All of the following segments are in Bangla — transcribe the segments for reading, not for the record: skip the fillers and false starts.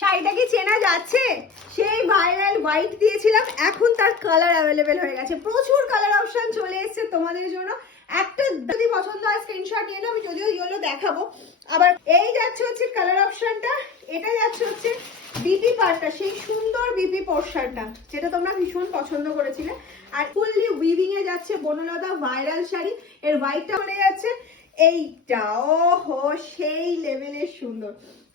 শাড়িটা কি চেনা যাচ্ছে? সেই ভাইরাল হোয়াইট দিয়েছিলাম, এখন তার কালার অ্যাভেলেবেল হয়ে গেছে। প্রচুর কালার অপশন চলে এসেছে তোমাদের জন্য। একটা যদি পছন্দ হয় স্ক্রিনশট নিয়ে নাও, আমি যদিও ইয়েলো দেখাবো। আবার এই যাচ্ছে হচ্ছে কালার অপশনটা, এটা যাচ্ছে হচ্ছে বিপি পার্টটা, সেই সুন্দর বিপি পোর্শনটা যেটা তোমরা ভীষণ পছন্দ করেছিলে। আর ফুললি উইভিং এ যাচ্ছে বনলতা ভাইরাল শাড়ি, এর হোয়াইটটা চলে যাচ্ছে এইটা। ওহো, সেই লেভেলের সুন্দর,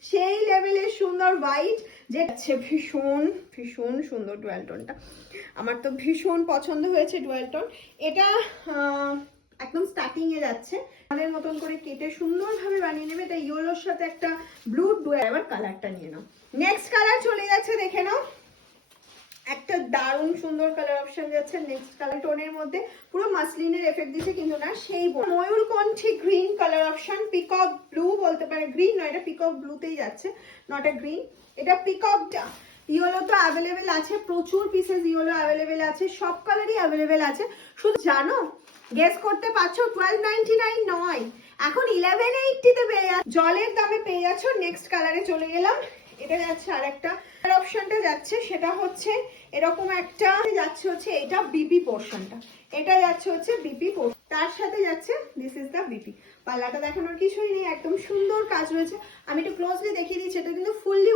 সেই লেভেলের সুন্দর হোয়াইট, যে ভীষণ ভীষণ সুন্দর ডুয়াল টোনটা। আমার তো ভীষণ পছন্দ হয়েছে ডুয়াল টোন। এটা একদম স্টার্টিং এ যাচ্ছে, আমাদের মতন করে কেটে সুন্দরভাবে বানিয়ে নেবে। তাই ইয়েলোর সাথে একটা ব্লু ডুয়াল। এবার কালারটা নিয়ে নাও, নেক্সট কালার চলে যাচ্ছে, দেখে নাও। একটা দারুণ সুন্দর কালার অপশন যাচ্ছে নেক্সট কালার টোনের মধ্যে, পুরো মাসলিনের এফেক্ট দিচ্ছে কিন্তু না, সেই ময়ূরকণ্ঠী green colour option, peacock blue বলতে পারে, গ্রিন নয় এটা পিকক ব্লুতেই যাচ্ছে, নট এ গ্রিন। এটা পিককটা ইয়েলো তো অ্যাভেলেবেল আছে, প্রচুর পিসেস ইয়েলো অ্যাভেলেবেল আছে, সব কালারই অ্যাভেলেবেল আছে। শুধু জানো, গেস করতে পারছো 1299 নয়, এখন 1180 তে পেয়ে যাচ্ছ, জলের দামে পেয়ে যাচ্ছ। নেক্সট কালারে চলে গেলাম, এটা যাচ্ছে আর একটা অপশনটা যাচ্ছে, সেটা হচ্ছে এরকম একটা যাচ্ছে হচ্ছে এটা বিপি পোর্শনটা, এটা যাচ্ছে হচ্ছে বিপি পোর্শন, তার সাথে যাচ্ছে দিস ইজ দা বিপি। পাল্লাটা দেখানোর কিছুই নেই, একদম সুন্দর কাজ রয়েছে। আমি একটু ক্লোজলি দেখিয়ে দিচ্ছি, এটা কিন্তু ফুললি